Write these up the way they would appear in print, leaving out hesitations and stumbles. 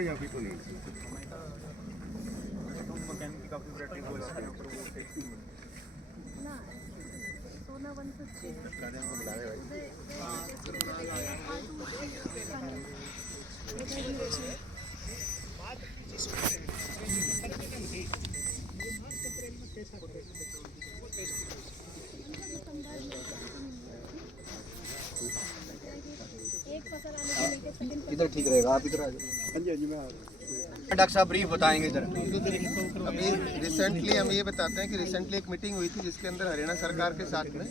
है या अभी तो नहीं? इधर ठीक रहेगा, आप इधर आ जाओ। हाँ जी मैं डॉक्टर साहब ब्रीफ बताएंगे इधर। अभी रिसेंटली हम ये बताते हैं कि रिसेंटली एक मीटिंग हुई थी जिसके अंदर हरियाणा सरकार के साथ में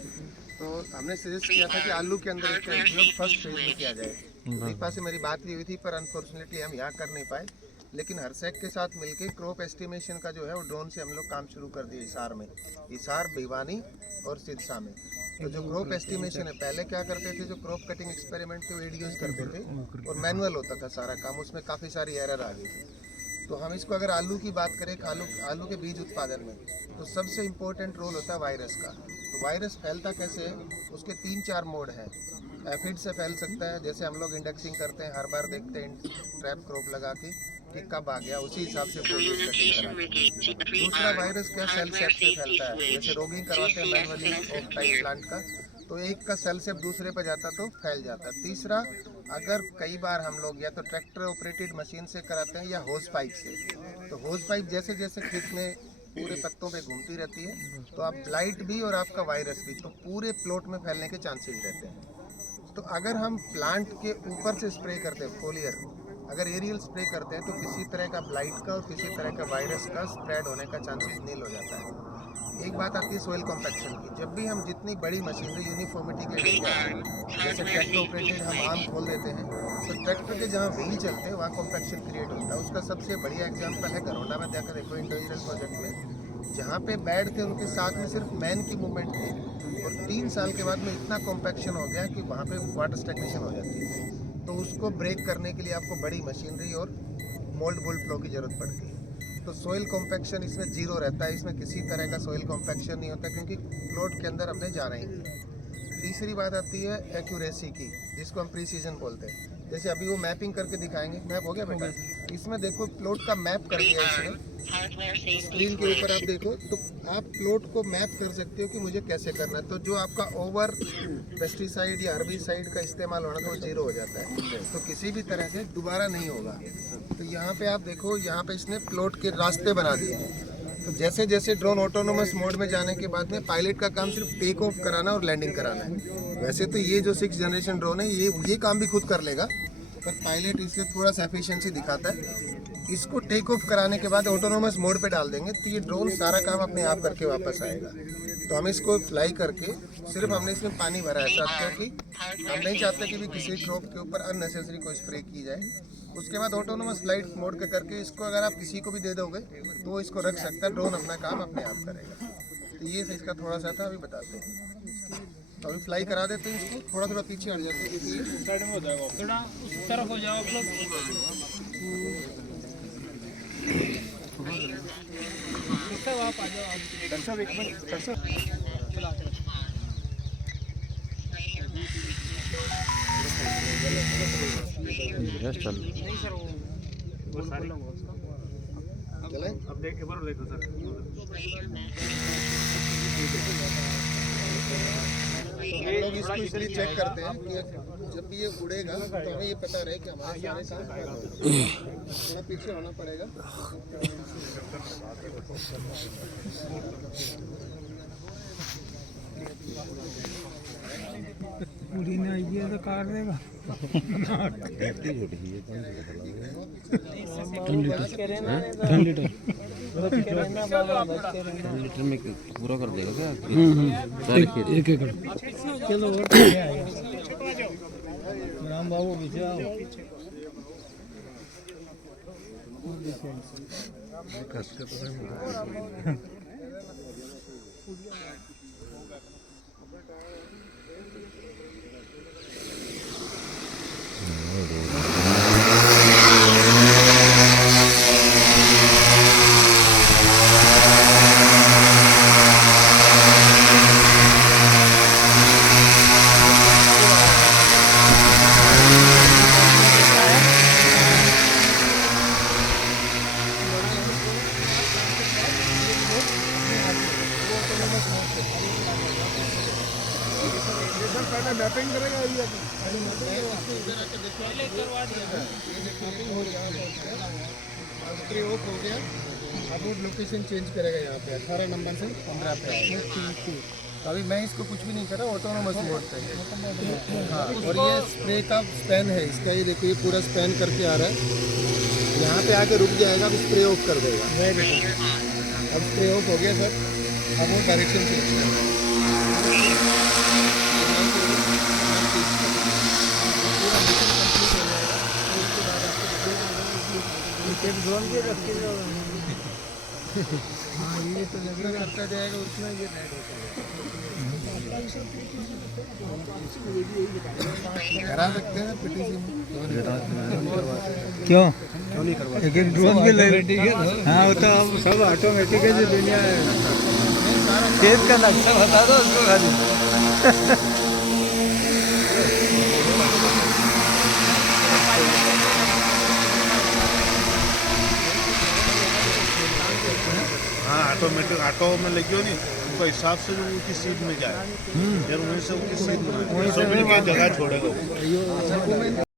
तो हमने सजेस्ट किया था कि आलू के अंदर इसका उपयोग फर्स्ट फेज में किया जाए। दीपा से मेरी बात भी हुई थी पर अनफॉर्चुनेटली हम यहाँ कर नहीं पाए, लेकिन हरसेक के साथ मिलकर क्रॉप एस्टिमेशन का जो है वो ड्रोन से हम लोग काम शुरू कर दिए हिसार में, हिसार, भिवानी और सिरसा में। तो जो क्रॉप एस्टिमेशन है, पहले क्या करते थे, जो क्रॉप कटिंग एक्सपेरिमेंट के वीडियोस करते थे और मैनुअल होता था सारा काम, उसमें काफ़ी सारी एरर आ गई थी। तो हम इसको अगर आलू की बात करें, आलू के बीज उत्पादन में, तो सबसे इम्पोर्टेंट रोल होता है वायरस का। तो वायरस फैलता कैसे है, उसके 3-4 मोड हैं। एफिड से फैल सकता है, जैसे हम लोग इंडेक्सिंग करते हैं, हर बार देखते हैं ट्रैप क्रॉप लगा के कि कब आ गया, उसी हिसाब से प्रोड्यूस कटिंग करा। दूसरा वायरस क्या, सेल सेप से फैलता है, जैसे रोगिंग करवाते हैं मैनुअली ऑफ टाइप प्लांट का, तो एक का सेल सेप दूसरे पर जाता तो फैल जाता। तीसरा, अगर कई बार हम लोग या तो ट्रैक्टर ऑपरेटेड मशीन से कराते हैं या होज पाइप से, तो होज पाइप जैसे जैसे खेत में पूरे पत्तों पे घूमती रहती है, तो आप ब्लाइट भी और आपका वायरस भी, तो पूरे प्लॉट में फैलने के चांसेस रहते हैं। तो अगर हम प्लांट के ऊपर से स्प्रे करते हैं, फोलियर अगर एरियल स्प्रे करते हैं, तो किसी तरह का ब्लाइट का और किसी तरह का वायरस का स्प्रेड होने का चांसेस नील हो जाता है। एक बात आती है सोइल कॉम्पैक्शन की। जब भी हम जितनी बड़ी मशीनरी यूनिफॉर्मिटी के लिए लेके आते हैं, जैसे ट्रैक्टर ऑपरेटेड हम आर्म खोल देते हैं, तो ट्रैक्टर के जहाँ व्हील चलते हैं वहाँ कॉम्पैक्शन क्रिएट होता है। उसका सबसे बढ़िया एग्जांपल है घरौंडा में, देखा देखो इंडिविजुअल प्रोजेक्ट में, जहाँ पे बेड थे उनके साथ में सिर्फ मैन की मूवमेंट थी, और 3 साल के बाद में इतना कॉम्पैक्शन हो गया कि वहाँ पे वाटर स्टैग्नेशन हो जाती है। तो उसको ब्रेक करने के लिए आपको बड़ी मशीनरी और मोल्ड बोल्ड फ्लो की ज़रूरत पड़ती है। तो सोइल कॉम्पैक्शन इसमें जीरो रहता है, इसमें किसी तरह का सोइल कॉम्पैक्शन नहीं होता, क्योंकि प्लॉट के अंदर हमने जाना ही नहीं। तीसरी बात आती है एक्यूरेसी की, जिसको हम प्रीसीजन बोलते हैं। जैसे अभी वो मैपिंग करके दिखाएंगे, मैप हो गया बेटा, इसमें देखो प्लॉट का मैप कर दिया इसने, स्क्रीन के ऊपर आप देखो तो आप प्लॉट को मैप कर सकते हो कि मुझे कैसे करना है। तो जो आपका ओवर पेस्टिसाइड या हर्बिसाइड का इस्तेमाल होना तो जीरो हो जाता है, तो किसी भी तरह से दोबारा नहीं होगा। तो यहाँ पे आप देखो, यहाँ पे इसने प्लॉट के रास्ते बना दिए हैं। तो जैसे जैसे ड्रोन ऑटोनोमस मोड में जाने के बाद में पायलट का काम सिर्फ टेक ऑफ कराना और लैंडिंग कराना है। वैसे तो ये जो 6th जनरेशन ड्रोन है ये काम भी खुद कर लेगा, पर पायलट इससे थोड़ा सा एफिशिएंसी दिखाता है। इसको टेक ऑफ कराने के बाद ऑटोनोमस मोड पे डाल देंगे तो ये ड्रोन सारा काम अपने आप करके वापस आएगा। तो हम इसको फ्लाई करके, सिर्फ हमने इसमें पानी भरा है साथ, क्योंकि हम नहीं चाहते कि भी किसी क्रॉप के ऊपर अननेसेसरी कोई स्प्रे की जाए। उसके बाद ऑटोनोमस फ्लाइट मोड के करके इसको अगर आप किसी को भी दे दोगे तो वो इसको रख सकता है, ड्रोन अपना काम अपने आप करेगा। तो ये इसका थोड़ा सा था, अभी बताते हैं। तो अभी फ्लाई करा देते हैं इसको, थोड़ा थोड़ा पीछे हट जाते हैं, साइड में हो जाएगा, थोड़ा उस तरफ हो जाओ आप लोग। आप आ जाओ, एक मिनट चल नहीं सर, वो सारी चले। अब देख, एक बार देखो सर, हम लोग इसको इसलिए चेक करते हैं कि जब भी ये उड़ेगा तो हमें ये पता रहे कि हमारे सारे काम थोड़ा पीछे होना पड़ेगा। पूरी ने आइडिया तो काट देगा। लीटर में पूरा कर देगा क्या? एक एकड़। चलो राम बाबू पीछे आओ। मैपिंग करेगा ये मैपिंग हो गया स्प्रे ऑफ हो गया। अब वो लोकेशन चेंज करेगा यहाँ पे 18 नंबर से 15 पे आएगा। अभी मैं इसको कुछ भी नहीं कर रहा, ऑटोनोमस मोड पे है। हाँ, और ये स्प्रे का स्पैन है इसका, ये देखो ये पूरा स्पैन करके आ रहा है, यहाँ पे आके रुक जाएगा, अब स्प्रे ऑफ कर देगा। अब स्प्रे ऑफ हो गया सर, अब वो डायरेक्शन चेंज करेगा। ड्रोन भी रखी हाँ, ये तो लगभग आता जाएगा उसमें ये रेड होता है। करा सकते हैं पीटीसी में, क्यों नहीं करवा एक एक ड्रोन भी ले। हाँ वो तो अब सब ऑटोमेटिक है जो दुनिया है। खेत का नक्शा बता दो उसको खाली। हाँ ऑटोमेटिक ऑटो में लगियो नहीं उनका हिसाब से जो उनकी सीट में जाए फिर वहीं से उनकी सीट में जगह छोड़ेगा।